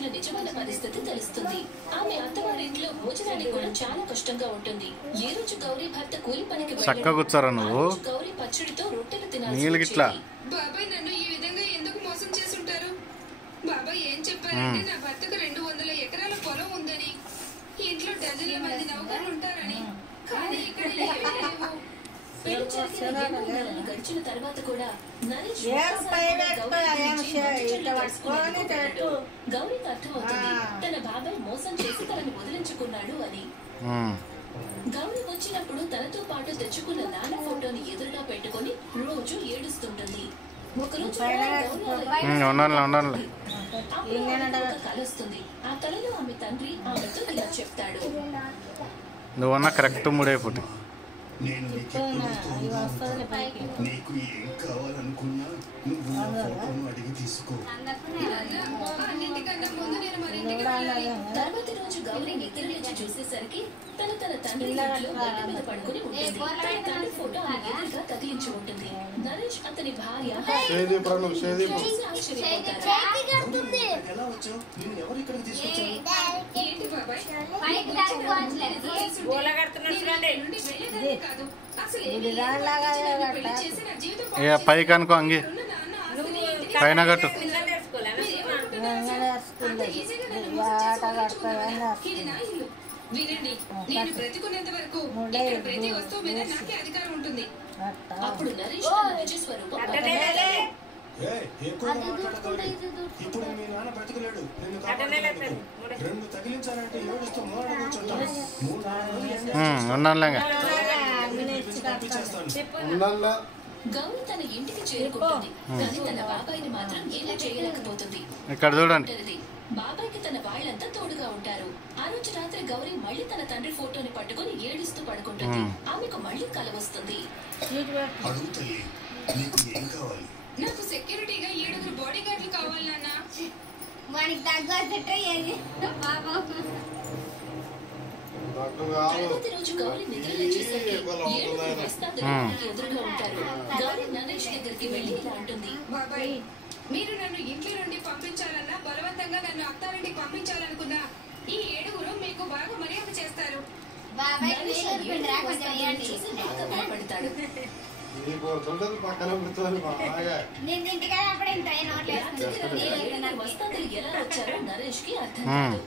వచ్చిన నిజమైన పరిస్థితి తెలుస్తుంది. ఆమె అత్తవారింట్లో భోజనానికి కూడా చాలా కష్టంగా ఉంటుంది. ఏ రోజు గౌరీ భర్త కూలి పనికి గౌరీ పచ్చడితో రొట్టెలు తినాల్సి. బాబాయ్ నన్ను ఈ విధంగా ఎందుకు మోసం చేసుంటారు? బాబాయ్ ఏం చెప్పారంటే నా భర్తకు 200 ఎకరాల పొలం ఉందని, ఇంట్లో డజన్ల మంది నౌకర్లు ఉంటారని. కానీ ఇక్కడ ఏమీ లేవు. గడిచిన తర్వాత కూడా గౌరీకి అర్థమవుతుంది తన బాబాయ్ మోసం చేసి తనని వదిలించుకున్నాడు అని. గౌరీ వచ్చినప్పుడు తనతో పాటు తెచ్చుకున్న నాన్న ఫోటోని ఎదురుగా పెట్టుకుని రోజు ఏడుస్తుంటుంది. ఒకరోజు కలుస్తుంది. ఆ కళలో ఆమె తండ్రి ఆమెతో ఇలా చెప్తాడు, నువ్వన్నా కరెక్ట్ మూడైపోతుంది. నేను నీకు ఏం కావాలనుకున్నా నువ్వు నా ఫోటోను అడిగి తీసుకో. తర్వాతి రోజు గౌరీ నిద్ర లేచి చూసేసరికి తన తండ్రి మీద పడుకుని ఉంటుంది. తన తండ్రి ఫోటో ఆమె ఎదురుగా తగిలించి ఉంటుంది. నరేష్ అతని భార్య ఎలా వచ్చావు? నిన్ను ఎవరు ఇక్కడికి తీసుకొచ్చారు? పైకి అనుకో అంగి పైన కట్టు. వినండి, నేను బ్రతికున్నంత వరకు ప్రతి వస్తువు మీద నాకే అధికారం ఉంటుంది. అప్పుడు నరేష్ తన నిజ స్వరూపం ఇప్పుడు మీ నాన్న బ్రతకలేడు. రెండు తగిలించాలంటే ఏడుస్తూ గౌరీ తన ఇంటికి చేరుకుంటుంది. కానీ తన బాబాయిని మాత్రం ఏమీ చేయలేకపోతుంది. ఇక్కడ చూడండి, బాబాయ్కి తన వాళ్ళంతా తోడుగా ఉంటారు. ఆ రోజు రాత్రి గౌరీ మళ్ళీ తన తండ్రి ఫోటోని పట్టుకుని ఏడుస్తూ పడుకుంటుంది. ఆమెకు మళ్ళీ కల వస్తుంది. నాకు సెక్యూరిటీగా 7 బాడీ గార్డులు కావాలి నాన్న. తర్వాతి రోజు గౌరీ నిద్ర లేచేసరికి 7 వస్తాదులు ఎదురుగా ఉంటారు. గౌరీ నరేష్ దగ్గరికి వెళ్లి ఇలా అంటుంది, బాబాయ్ మీరు నన్ను ఇంట్లో నుండి పంపించాలన్నా, బలవంతంగా నన్ను అత్తారింటికి పంపించాలనుకున్నా ఈ 7 మీకు బాగా మర్యాద చేస్తారు. వస్తాదులు ఎలా వచ్చారో నరేష్ కి అర్థం కాదు.